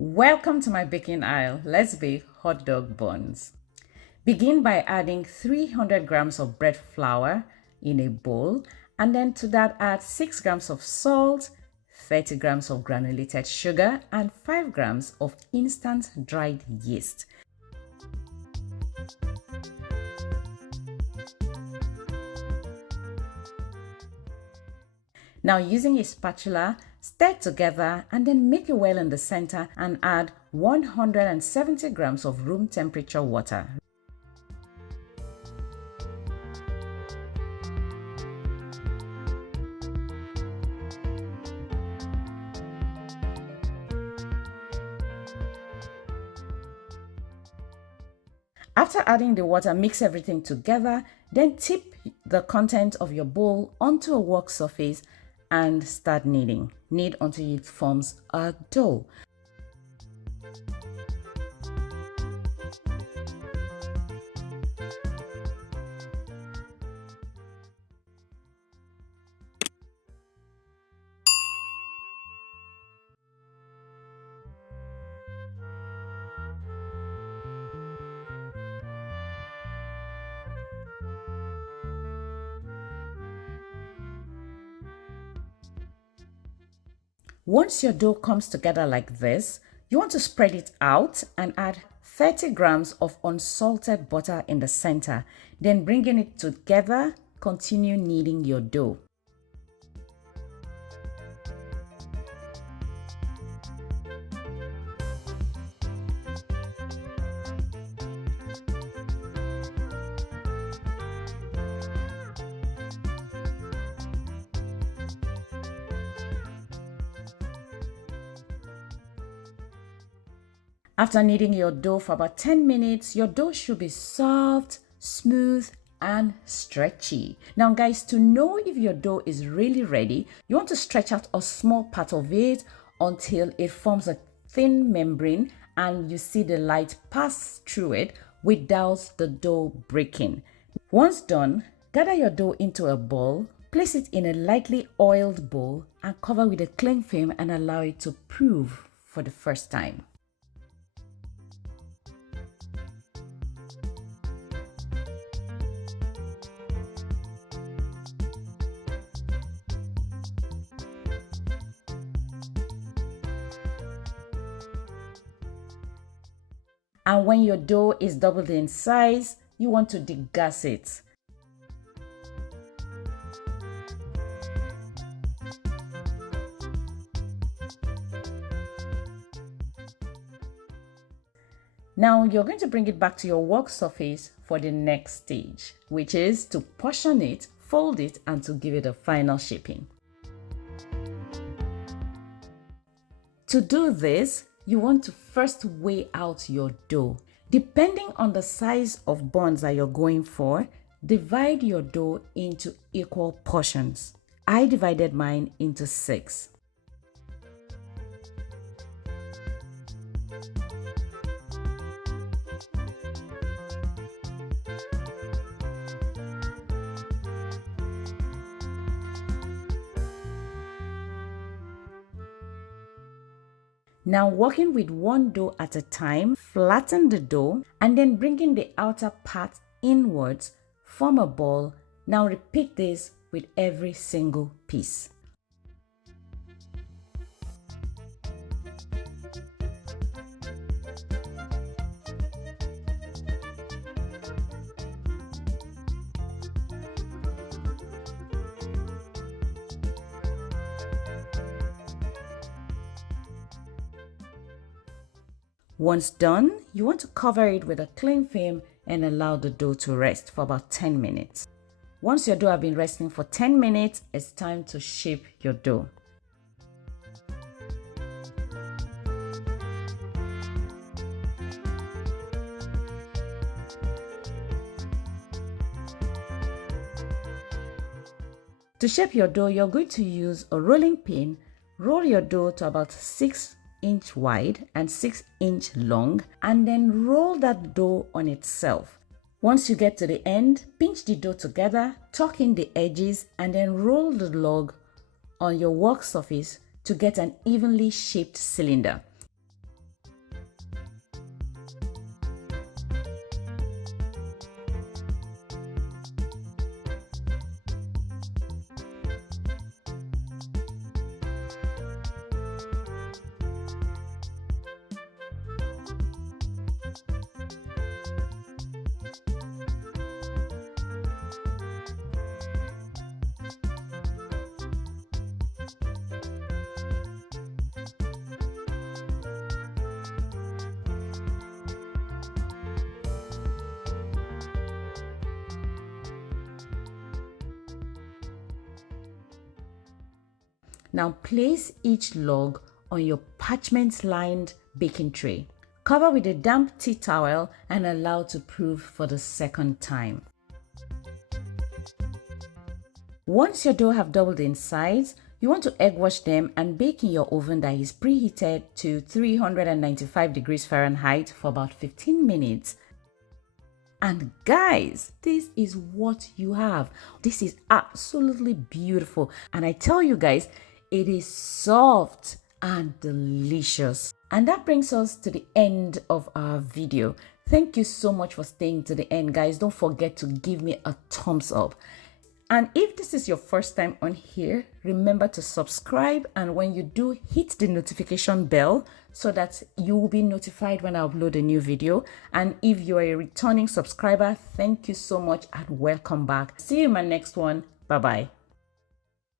Welcome to my baking aisle. Let's bake hot dog buns. Begin by adding 300 grams of bread flour in a bowl, and then to that add 6 grams of salt, 30 grams of granulated sugar, and 5 grams of instant dried yeast. Now using a spatula, stir together and then make a well in the center and add 170 grams of room temperature water. After adding the water, mix everything together, then tip the content of your bowl onto a work surface and start kneading. Knead until it forms a dough. Once your dough comes together like this, you want to spread it out and add 30 grams of unsalted butter in the center. Then bringing it together, continue kneading your dough. After kneading your dough for about 10 minutes, your dough should be soft, smooth, and stretchy. Now guys, to know if your dough is really ready, you want to stretch out a small part of it until it forms a thin membrane and you see the light pass through it without the dough breaking. Once done, gather your dough into a bowl, place it in a lightly oiled bowl and cover with a cling film and allow it to prove for the first time. And when your dough is doubled in size, you want to degass it. Now you're going to bring it back to your work surface for the next stage, which is to portion it, fold it, and to give it a final shaping. To do this, you want to first weigh out your dough. Depending on the size of buns that you're going for, divide your dough into equal portions. I divided mine into 6. Now working with one dough at a time, flatten the dough and then bringing the outer part inwards, form a ball. Now repeat this with every single piece. Once done, you want to cover it with a cling film and allow the dough to rest for about 10 minutes. Once your dough has been resting for 10 minutes, it's time to shape your dough. To shape your dough, you're going to use a rolling pin. Roll your dough to about 6-inch wide and 6-inch long, and then roll that dough on itself. Once you get to the end, pinch the dough together, tuck in the edges, and then roll the log on your work surface to get an evenly shaped cylinder. Now place each log on your parchment-lined baking tray. Cover with a damp tea towel and allow to proof for the second time. Once your dough have doubled in size, you want to egg wash them and bake in your oven that is preheated to 395 degrees Fahrenheit for about 15 minutes. And guys, this is what you have. This is absolutely beautiful. And I tell you guys, it is soft and delicious. And that brings us to the end of our video. Thank you so much for staying to the end, guys. Don't forget to give me a thumbs up. And if this is your first time on here, remember to subscribe, and when you do, hit the notification bell so that you will be notified when I upload a new video. And if you are a returning subscriber, thank you so much and welcome back. See you in my next one. Bye bye.